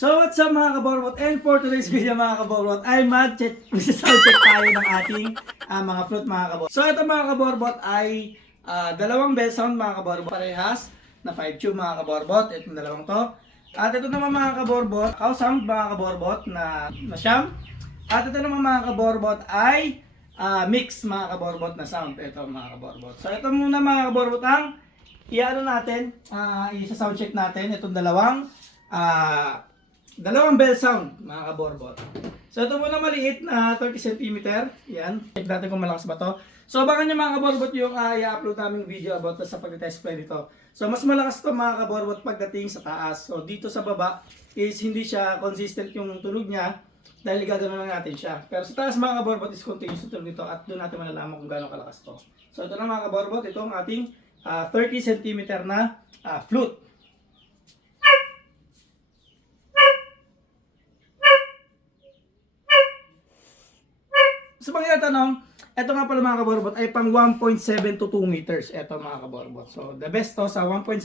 So what's up mga kaborbot, and for today's video mga kaborbot ay mag-sound check tayo ng ating mga flute mga kaborbot. So ito mga kaborbot ay dalawang bell sound mga kaborbot, parehas na 5 tube mga kaborbot, itong dalawang to. At ito naman mga kaborbot, cow sound mga kaborbot na siyam. At ito naman mga kaborbot ay mix mga kaborbot na sound, ito mga kaborbot. So ito muna mga kaborbot ang i-ano natin, i-sound check natin itong dalawang bell sound mga kaborbot. So ito muna maliit na 30 cm. Yan. Check natin kung malakas ba to. So abangan nyo mga kaborbot yung i-upload naming video about sa pag-test play dito. So mas malakas to mga kaborbot pagdating sa taas. So dito sa baba is hindi siya consistent yung tunog niya dahil gagawin lang natin siya. Pero sa taas mga kaborbot is continuous tunog nito at doon natin malalaman kung gaano kalakas to. So ito na mga kaborbot, ito ang ating 30 cm na flute. Sa mga tanong, ito nga pala mga kaborbot ay pang 1.7 to 2 meters. Ito mga kaborbot. So the best to sa 1.7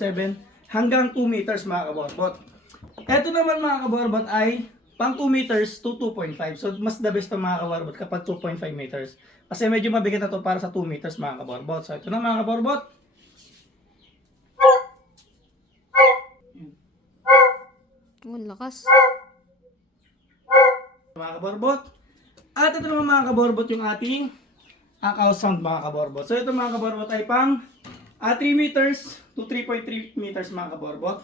hanggang 2 meters mga kaborbot. Ito naman mga kaborbot ay pang 2 meters to 2.5. So mas the best to mga kaborbot kapag 2.5 meters. Kasi medyo mabigat na to para sa 2 meters mga kaborbot. So ito na mga kaborbot. Ang lakas. Mga kaborbot. At ito naman mga kaborbot yung ating cow sound mga kaborbot. So ito mga kaborbot ay pang 3 meters to 3.3 meters mga kaborbot.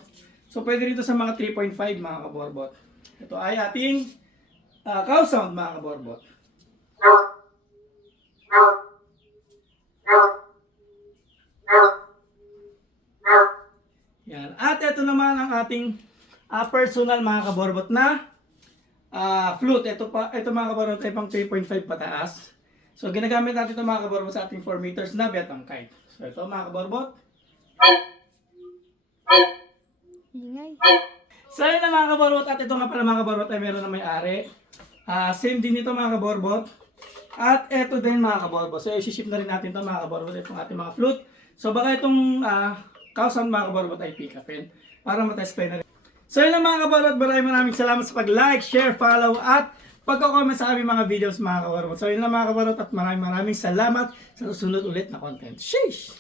So pwede rito sa mga 3.5 mga kaborbot. Ito ay ating cow sound mga kaborbot. Yan. At ito naman ang ating personal mga kaborbot na flute. Ito mga kaborbot ay pang 3.5 pataas. So ginagamit natin ito mga kaborbot sa ating 4 meters na Vietnam kite. So ito mga kaborbot. Ingay. So yun na mga kaborbot, at ito nga pala mga kaborbot ay meron na may-ari. Same din ito mga kaborbot. At ito din mga kaborbot. So i-ship na rin natin ito mga kaborbot, itong ating mga flute. So baka itong cow sound mga kaborbot ay pick upin para matest play na rin. So yun lang mga kaborbot, maraming salamat sa pag-like, share, follow at pagko-comment sa aming mga videos mga kaborbot. So yun lang mga kaborbot at maraming salamat sa susunod ulit na content. Sheesh!